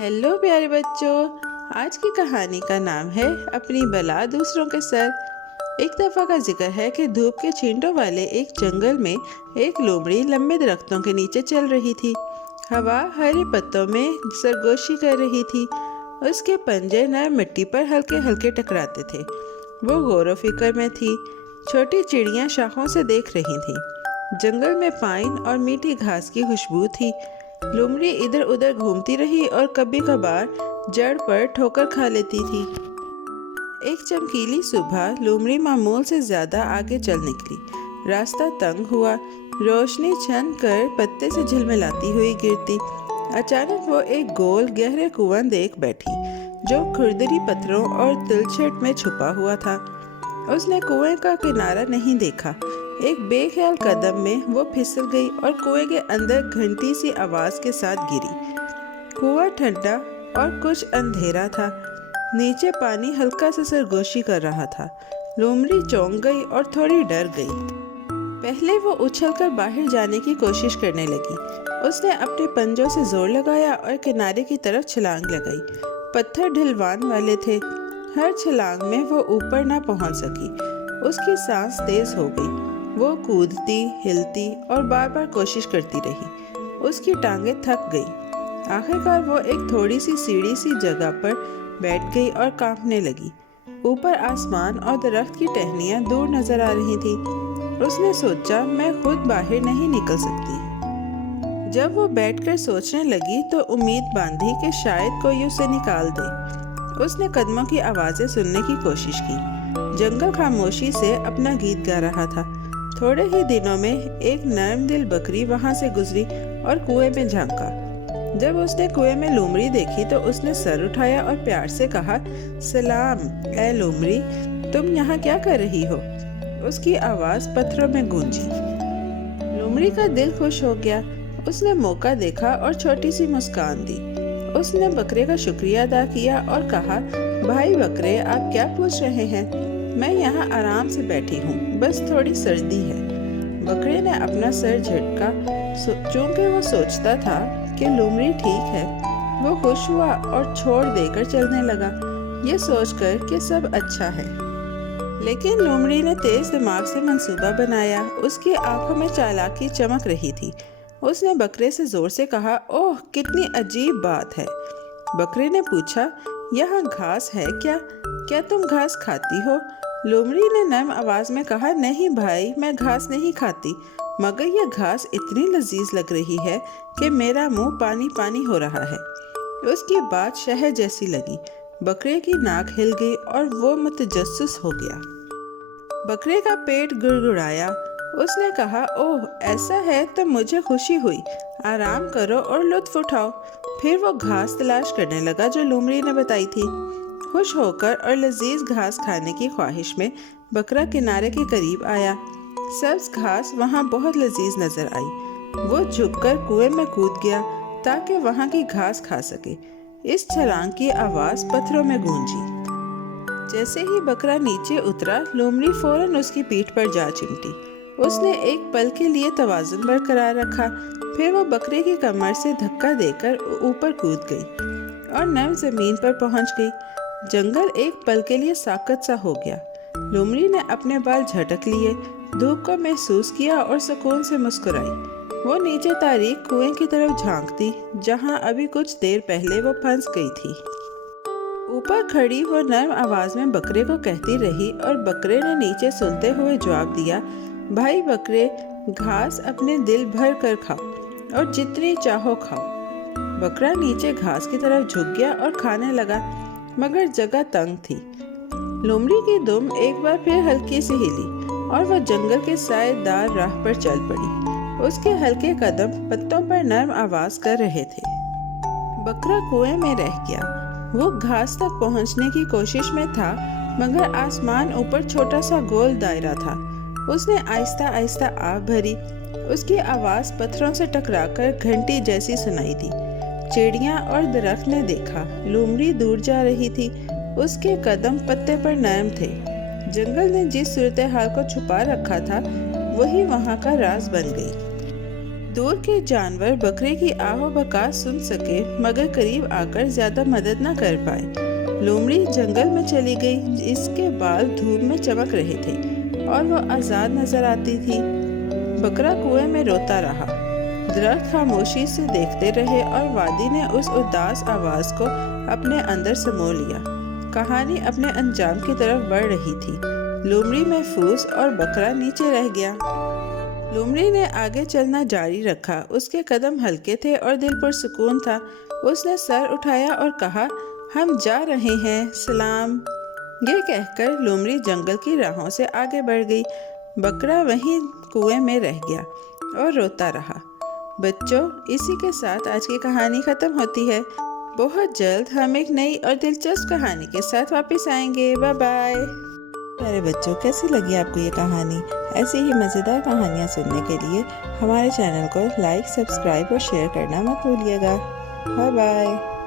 Hello प्यारे बच्चों। आज की कहानी का नाम है अपनी बला दूसरों के सर। एक दफ़ा का जिक्र है कि धूप के छींटों वाले एक जंगल में एक लोमड़ी लंबे दरख्तों के नीचे चल रही थी। हवा हरे पत्तों में सरगोशी कर रही थी। उसके पंजे नरम मिट्टी पर हल्के हल्के टकराते थे। वो गौर फिक्र में थी। छोटी चिड़ियाँ शाखों से देख रही थीं। जंगल में पाइन और मीठी घास की खुशबू थी। लोमड़ी इधर उधर घूमती रही और कभी कभार जड़ पर ठोकर खा लेती थी। एक चमकीली सुबह लोमड़ी मामूल से ज्यादा आगे चल निकली। रास्ता तंग हुआ। रोशनी छन कर पत्ते से झिलमिलाती हुई गिरती। अचानक वो एक गोल गहरे कुआं देख बैठी जो खुरदरी पत्थरों और तिलछट में छुपा हुआ था। उसने कुएं का किनारा नहीं देखा। एक बेख्याल कदम में वो फिसल गई और कुएं के अंदर घंटी सी आवाज के साथ गिरी। कुआं ठंडा और कुछ अंधेरा था। नीचे पानी हल्का सा सरगोशी कर रहा था। लोमड़ी चौंक गई और थोड़ी डर गई। पहले वो उछलकर बाहर जाने की कोशिश करने लगी। उसने अपने पंजों से जोर लगाया और किनारे की तरफ छलांग लगाई। पत्थर ढलवान वाले थे। हर छलांग में वो ऊपर ना पहुंच सकी। उसकी सांस तेज हो गई। वो कूदती हिलती और बार बार कोशिश करती रही। उसकी टांगें थक गई। आखिरकार वो एक थोड़ी सी सीढ़ी सी जगह पर बैठ गई और कांपने लगी। ऊपर आसमान और दरख्त की टहनियाँ दूर नजर आ रही थी। उसने सोचा, मैं खुद बाहर नहीं निकल सकती। जब वो बैठकर सोचने लगी तो उम्मीद बांधी कि शायद कोई उसे निकाल दे। उसने कदमों की आवाज़ें सुनने की कोशिश की। जंगल खामोशी से अपना गीत गा रहा था। थोड़े ही दिनों में एक नरम दिल बकरी वहां से गुजरी और कुएं में झांका। जब उसने कुएं में लोमड़ी देखी तो उसने सर उठाया और प्यार से कहा, सलाम ए लोमड़ी, तुम यहाँ क्या कर रही हो? उसकी आवाज़ पत्थरों में गूंजी। लोमड़ी का दिल खुश हो गया। उसने मौका देखा और छोटी सी मुस्कान दी। उसने बकरे का शुक्रिया अदा किया और कहा, भाई बकरे, आप क्या पूछ रहे हैं? मैं यहाँ आराम से बैठी हूँ, बस थोड़ी सर्दी है। बकरे ने अपना सर झटका। चूंकि वो सोचता था कि लोमड़ी ठीक है, वो खुश हुआ और छोड़ देकर चलने लगा, ये सोचकर कि सब अच्छा है। लेकिन लोमड़ी ने तेज दिमाग से मंसूबा बनाया। उसकी आंखों में चालाकी चमक रही थी। उसने बकरे से जोर से कहा, ओह कितनी अजीब बात है। बकरे ने पूछा, यहाँ घास है क्या? क्या तुम घास खाती हो? लोमड़ी ने नरम आवाज में कहा, नहीं भाई, मैं घास नहीं खाती, मगर यह घास इतनी लजीज लग रही है कि मेरा मुंह पानी पानी हो रहा है। उसकी बात शहद जैसी लगी। बकरे की नाक हिल गई और वो मुतजस्सिस हो गया। बकरे का पेट गुड़गुड़ाया। उसने कहा, ओह ऐसा है तो मुझे खुशी हुई। आराम करो और लुत्फ उठाओ। फिर वो घास तलाश करने लगा जो लोमड़ी ने बताई थी। खुश होकर और लजीज घास खाने की ख्वाहिश में बकरा किनारे के करीब आया। सब्ज घास वहाँ बहुत लजीज नजर आई। वो झुककर कुएं में कूद गया ताकि वहाँ की घास खा सके। इस छलांग की आवाज पत्थरों में गूंजी। जैसे ही बकरा नीचे उतरा, लोमड़ी फौरन उसकी पीठ पर जा चिमटी। उसने एक पल के लिए तवाज़ुन बरकरार रखा। फिर वो बकरे की कमर से धक्का देकर ऊपर कूद गई और नरम जमीन पर पहुंच गई। जंगल एक पल के लिए साकत सा हो गया। लोमड़ी ने अपने बाल झटक लिए, धूप को महसूस किया और सुकून से मुस्कुराई। वो नीचे तारीक कुएं की तरफ झांकती जहां अभी कुछ देर पहले वो फंस गई थी। ऊपर खड़ी वो नरम आवाज में बकरे को कहती रही और बकरे ने नीचे सुनते हुए जवाब दिया, भाई बकरे, घास अपने दिल भर कर खाओ और जितनी चाहो खाओ। बकरा नीचे घास की तरफ झुक गया और खाने लगा, मगर जगह तंग थी। लोमड़ी की दुम एक बार फिर हल्की सी हिली और वह जंगल के सायेदार राह पर चल पड़ी। उसके हल्के कदम पत्तों पर नरम आवाज कर रहे थे। बकरा कुएं में रह गया। वो घास तक पहुंचने की कोशिश में था, मगर आसमान ऊपर छोटा सा गोल दायरा था। उसने आहिस्ता आहिस्ता आग भरी। उसकी आवाज पत्थरों से टकराकर घंटी जैसी सुनाई दी। चिड़ियाँ और दरख्त ने देखा, लोमड़ी दूर जा रही थी। उसके कदम पत्ते पर नरम थे। जंगल ने जिस सूरत हाल को छुपा रखा था, वही वहाँ का राज बन गई। دور کے جانور بکرے کی آہو بکاس سن سکے مگر قریب آ کر زیادہ مدد نہ کر پائے۔ لومڑی جنگل میں چلی گئی، جس کے بال دھوپ میں چمک رہے تھے اور وہ آزاد نظر آتی تھی۔ بکرا کنویں میں روتا رہا، درخت خاموشی سے دیکھتے رہے اور وادی نے اس اداس آواز کو اپنے اندر سمو لیا۔ کہانی اپنے انجام کی طرف بڑھ رہی تھی، لومڑی محفوظ اور بکرا نیچے رہ گیا۔ لومڑی نے آگے چلنا جاری رکھا، اس کے قدم ہلکے تھے اور دل پرسکون تھا۔ اس نے سر اٹھایا اور کہا، ہم جا رہے ہیں، سلام۔ یہ کہہ کر لومڑی جنگل کی راہوں سے آگے بڑھ گئی۔ بکرا وہیں کنویں میں رہ گیا اور روتا رہا۔ بچوں، اسی کے ساتھ آج کی کہانی ختم ہوتی ہے۔ بہت جلد ہم ایک نئی اور دلچسپ کہانی کے ساتھ واپس آئیں گے۔ Bye bye. پیارے بچوں، کیسی لگی آپ کو یہ کہانی؟ ایسی ہی مزیدار کہانیاں سننے کے لیے ہمارے چینل کو لائک، سبسکرائب اور شیئر کرنا مت بھولیے گا۔ Bye bye.